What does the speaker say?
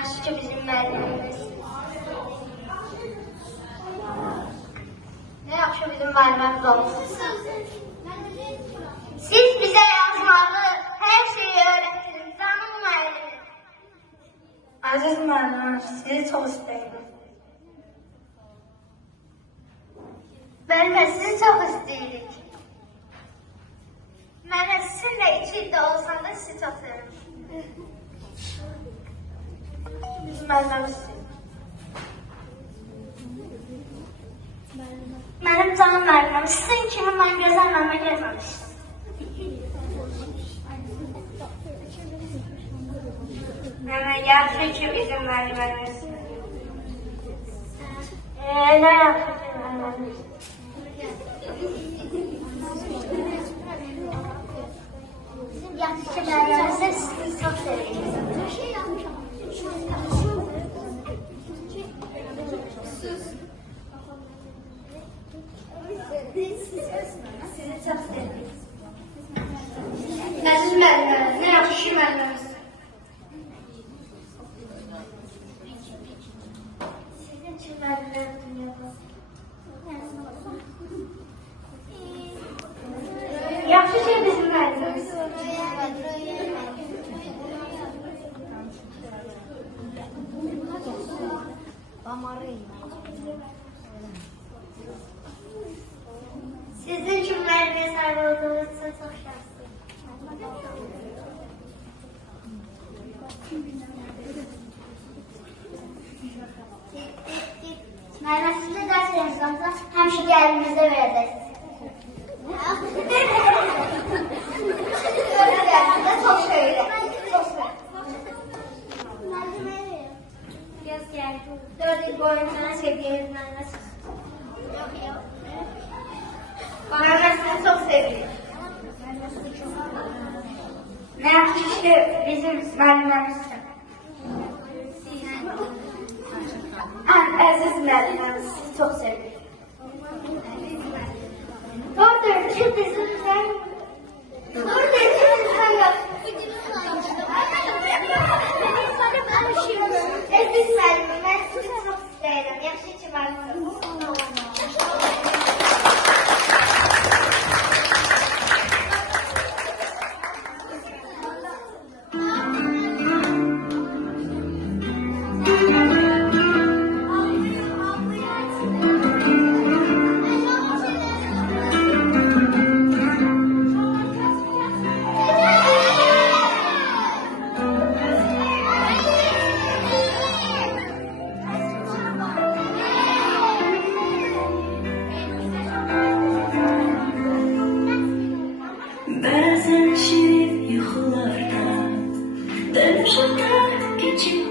yaxşı ki bizim müəllimimiz. Ne yaxşı bizim müəllimimiz olmuş. Siz bize yazmalı, her şeyi öğretirsiniz. Canım müəllimim. Aziz müəllimim, sizi çox istəyirəm. Ben de sizi çok isteyirik. Ben de sizinle 2 ilde olsam da sizi çok severim. Biz müəllimimizsiniz. Benim canım müəllimim, sizin kimi ben gözəl məmmə görməmişdim. Mənə yaxşı ki bizim müəllimimizsiniz. Ne yaxşı ki müəllimimiz. Bizim yaxşı ki müəllimimizə sizi çok sevirik. Sizi çok sevirik. Aziz müəllimim, nə yaxşı ki müəllimimiz. Sizin için müəllimlər dünyada. Yaxşı ki bizim müəllimimiz. Sizin için müəllimə sahib olduğunuz için çok şanslıyım. Müəllimə sizə dərs verirsiniz, həmişə gəlinizdə verəcəksiniz. Öyle çok şöyle. Çok şöyle. Göz geldi. 4 yıl boyunca sevdiğiniz müəlliməsiniz. Ben sizi çok seviyorum. Nə yaxşı ki bizim müəllimimizsiniz. Ən əziz müəllimimiz, sizi çox sevirik. Doğrudur ki bizimden Eziz müəllimim, mən sizi çox istəyirəm. Yaxşı ki varsınız. Bazen şirin yuxularda dönüşümdə keçib